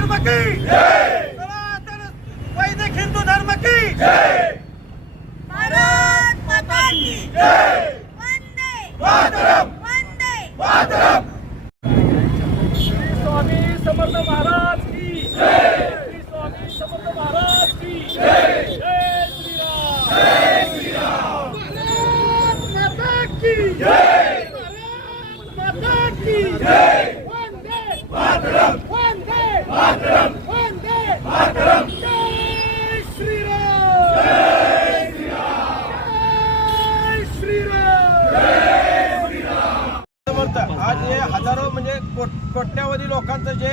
धर्म की। सनातन वैदिक हिंदू धर्म की। भारत माता की। वंदे। मातरम वंदे। मातरम श्री स्वामी समर्थ महाराज की। श्री स्वामी समर्थ महाराज की जय श्रीराम जय श्रीराम भारत माता की जय भारत माता की जय वंदे मातरम वंदे मातरम वंदे मातरम जय श्रीराम जय श्रीराम जय श्रीराम आज हे हजारो म्हणजे कोट- कोट्यावधी लोकांचं जे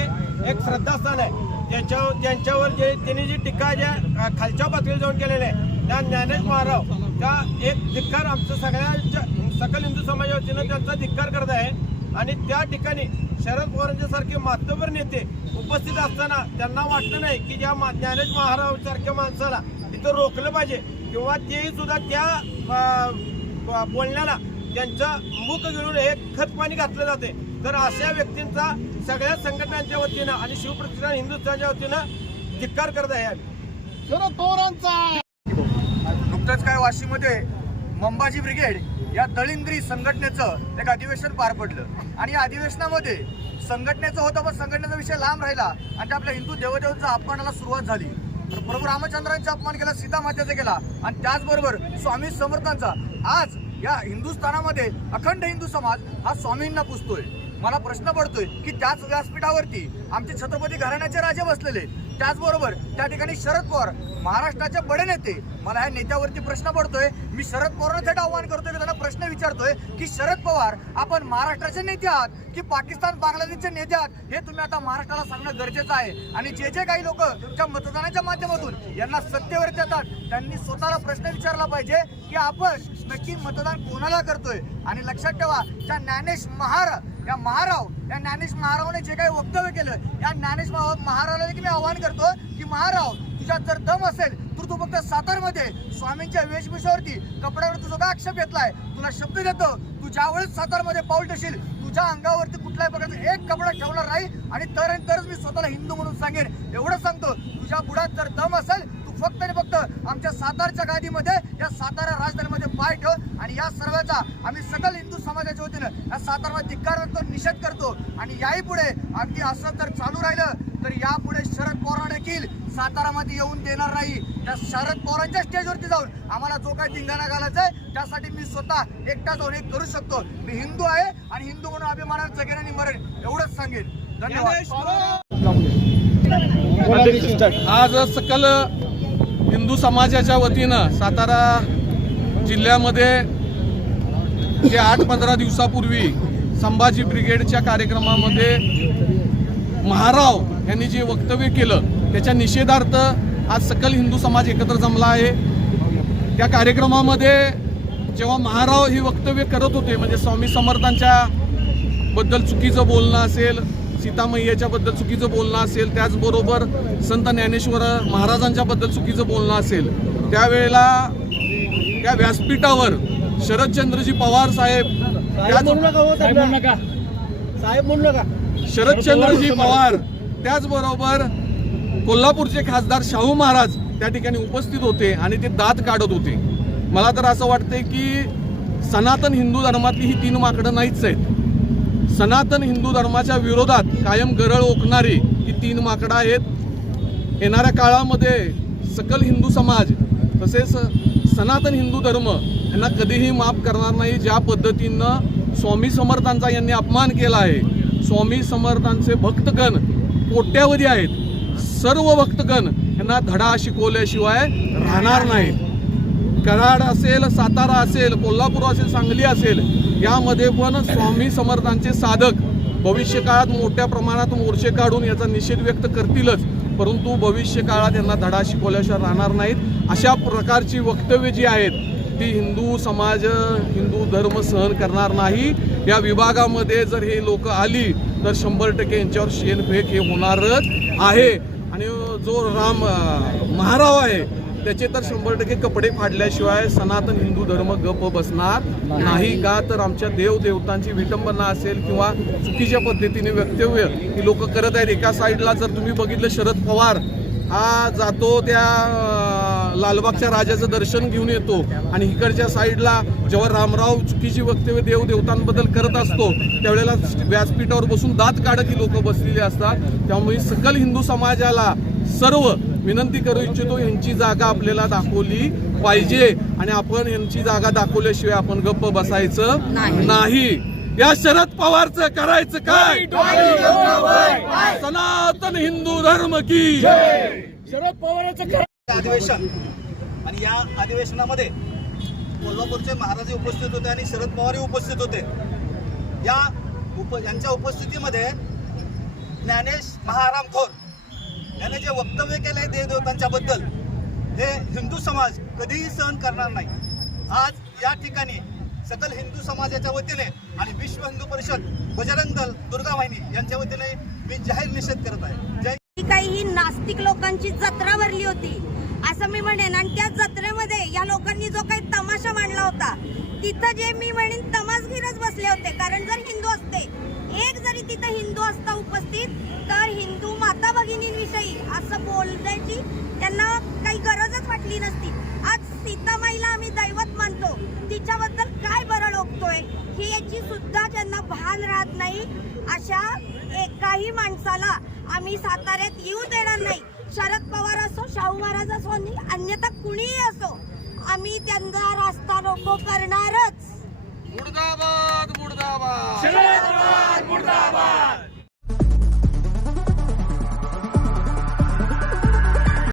एक श्रद्धास्थान आहे ज्याच्या त्यांच्यावर जे त्यांनी जी टीका ज्या खालच्या पातळीवर जाऊन केलेल्या आहे त्या ज्ञानेश महाराव त्या एक धिक्कार आमचं सगळ्यांच्या सकल हिंदू समाजावतीनं त्यांचा धिक्कार करत आहे. आणि त्या ठिकाणी शरद पवारांच्या सारखे मातबर नेते उपस्थित असताना त्यांना वाटलं नाही की ज्या ज्ञानेश महाराव सारख्या माणसाला तिथं रोखलं पाहिजे किंवा तेही सुद्धा त्या बोलण्याला त्यांचा मुख गिळून हे खतपाणी घातलं जाते. तर अशा व्यक्तींचा सगळ्या संघटनांच्या वतीनं आणि शिवप्रतिष्ठान हिंदुस्थानच्या वतीनं धिक्कार करत आहे आम्ही. नुकतंच काय वाशीमध्ये मंबाजी ब्रिगेड या दळिंद्री संघटनेचं एक अधिवेशन पार पडलं. आणि या अधिवेशनामध्ये संघटनेचं होतं पण संघटनेचा विषय लांब राहिला आणि त्या आपल्या हिंदू देवदेवचा अपमानाला सुरुवात झाली. तर प्रभू रामचंद्रांचा अपमान केला सीता मातेचा केला. आणि त्याचबरोबर स्वामी समर्थांचा. आज या हिंदुस्थानामध्ये अखंड हिंदू समाज हा स्वामींना पुजतोय मला प्रश्न पडतोय की त्याच व्यासपीठावरती आमचे छत्रपती घराण्याचे राजे बसलेले त्याचबरोबर त्या ठिकाणी शरद पवार महाराष्ट्राचे बडे नेते. मला ह्या नेत्यावरती प्रश्न पडतोय. मी शरद पवारांना थेट आव्हान करतोय की त्यांना प्रश्न विचारतोय की शरद पवार आपण महाराष्ट्राचे नेते आहात की पाकिस्तान बांगलादेशचे नेते आहात? हे तुम्ही आता महाराष्ट्राला सांगणं गरजेचं आहे. आणि जे जे काही लोक त्या मतदानाच्या माध्यमातून यांना सत्तेवरती येतात त्यांनी स्वतःला प्रश्न विचारला पाहिजे की आपण नक्की मतदान कोणाला करतोय? आणि लक्षात ठेवा त्या ज्ञानेश महार या महाराव या ज्ञानेश महारावने जे काही वक्तव्य केलं या ज्ञानेश महा- महारावला देखील मी आवाहन करतो की महाराव तुझ्यात जर दम असेल तर तू फक्त सातारमध्ये स्वामींच्या वेशभूषावरती कपड्यावर तुझा काय आक्षेप घेतलाय? तुला शब्द देतो तू ज्यावेळेस सातारमध्ये पाऊल ठेशील तुझ्या अंगावरती कुठल्याही प्रकारचा एक कपडा ठेवणार नाही आणि तर आणि तरच मी स्वतःला हिंदू म्हणून सांगेन. एवढं सांगतो तुझ्या बुडात जर दम असेल फक्त आणि फक्त आमच्या सातारच्या गादीमध्ये या सातारा राजधानीमध्ये पाय ठेव आणि या सर्वांचा आम्ही सकल हिंदू समाजाच्या वतीनं या सातारामध्ये धिक्कार करतो निषेध करतो. आणि याही पुढे अगदी असं जर चालू राहिलं तर यापुढे शरद पवार देखील सातारामध्ये येऊन देणार नाही. त्या शरद पवारांच्या स्टेजवरती जाऊन आम्हाला जो काही धिंगाणा घालायचा आहे त्यासाठी मी स्वतः एकटा जाऊन एक करू शकतो. मी हिंदू आहे आणि हिंदू म्हणून अभिमानात जगेन आणि मरेन एवढंच सांगेन. धन्यवाद. आज सकल हिंदू समाजाच्या वतीनं सातारा जिल्ह्यामध्ये जे आठ पंधरा दिवसापूर्वी संभाजी ब्रिगेडच्या कार्यक्रमामध्ये महाराव यांनी जे वक्तव्य केलं त्याच्या निषेधार्थ आज सकल हिंदू समाज एकत्र जमला आहे. त्या कार्यक्रमामध्ये जेव्हा महाराव ही वक्तव्य करत होते म्हणजे स्वामी समर्थांच्या बद्दल चुकीचं बोलणं असेल सीतामय्याच्या बद्दल चुकीचं बोलणं असेल त्याचबरोबर संत ज्ञानेश्वर महाराजांच्या बद्दल चुकीचं बोलणं असेल त्यावेळेला त्या व्यासपीठावर शरदचंद्रजी पवार साहेब शरदचंद्रजी पवार त्याचबरोबर कोल्हापूरचे खासदार शाहू महाराज त्या ठिकाणी उपस्थित होते आणि ते दात काढत होते. मला तर असं वाटतंय की सनातन हिंदू धर्मातली ही तीन माकडं नाहीच आहेत. सनातन हिंदू धर्माच्या विरोधात कायम गरळ ओकणारी ही तीन माकडं आहेत. येणाऱ्या काळामध्ये सकल हिंदू समाज तसेच सनातन हिंदू धर्म यांना कधीही माफ करणार नाही ज्या पद्धतीनं स्वामी समर्थांचा यांनी अपमान केला आहे. स्वामी समर्थांचे भक्तगण कोट्यावधी आहेत. सर्व भक्तगण यांना धडा शिकवल्याशिवाय राहणार नाहीत. कराड असेल सातारा असेल कोल्हापूर असेल सांगली असेल यामध्ये पण स्वामी समर्थांचे साधक भविष्य काळात मोठ्या प्रमाणात मोर्चे काढून याचा निषेध व्यक्त करतीलच. परंतु भविष्य काळात यांना धडा शिकवल्याशिवाय राहणार नाहीत. अशा प्रकारची वक्तव्य जी आहेत ती हिंदू समाज हिंदू धर्म सहन करणार नाही. या विभागामध्ये जर हे लोक आली तर शंभर टक्के यांच्यावर शेणफेक हे होणारच आहे. आणि जो राम महाराव आहे त्याचे तर शंभर टक्के कपडे फाडल्याशिवाय सनातन हिंदू धर्म गप बसणार नाही का? तर आमच्या देवदेवतांची विटंबना असेल किंवा चुकीच्या पद्धतीने वक्तव्य ही लोक करत आहेत. एका साईडला जर तुम्ही बघितलं शरद पवार हा जातो त्या लालबागच्या राजाचं दर्शन घेऊन येतो आणि इकडच्या साईडला जेव्हा रामराव चुकीची वक्तव्य देवदेवतांबद्दल करत असतो त्यावेळेला व्यासपीठावर बसून दात काढत ही लोक बसलेली असतात. त्यामुळे सकल हिंदू समाजाला सर्व विनंती करू इच्छितो यांची जागा आपल्याला दाखवली पाहिजे आणि आपण यांची जागा दाखवल्याशिवाय आपण गप्प बसायचं नाही. या शरद पवारचं करायचं काय? सनातन हिंदू धर्म की अधिवेशन आणि या अधिवेशनामध्ये कोल्हापूरचे महाराज उपस्थित होते आणि शरद पवारही उपस्थित होते. या उप यांच्या उपस्थितीमध्ये ज्ञानेश महाराम थोर याने जे वक्तव्य केलं देवदेवतांच्या बद्दल हे हिंदू समाज कधीही सहन करणार नाही. आज या ठिकाणी सकल हिंदू समाजाच्या वतीने आणि विश्व हिंदू परिषद बजरंग दल दुर्गा वाहिनी यांच्या वतीने मी जाहीर निषेध करत आहे. जय काही ही नास्तिक लोकांची जत्रा भरली होती असं मी म्हणेन. आणि त्या जत्रेमध्ये या लोकांनी जो काही तमाशा मांडला होता तिथं जे मी म्हणेन तमासगीरच बसले होते. कारण जर हिंदू असते एक जरी तिथं हिंदू असता उपस्थित तर हिंदू माता भगिनींविषयी असं बोलण्याची त्यांना काही गरजच वाटली नसती. आज सीतामाईला आम्ही दैवत मानतो. तिच्याबद्दल काय बरं ओळखतोय ही याची सुद्धा ज्यांना भान राहत नाही अशा एकाही माणसाला आम्ही साताऱ्यात येऊ देणार नाही. शरद पवार असो शाहू महाराज असो आणि अन्यथा कुणीही असो आम्ही त्यांचा रास्ता रोको करणारच. मुर्दाबाद मुर्दाबाद. ਮੁਰਦਾਬਾਦ!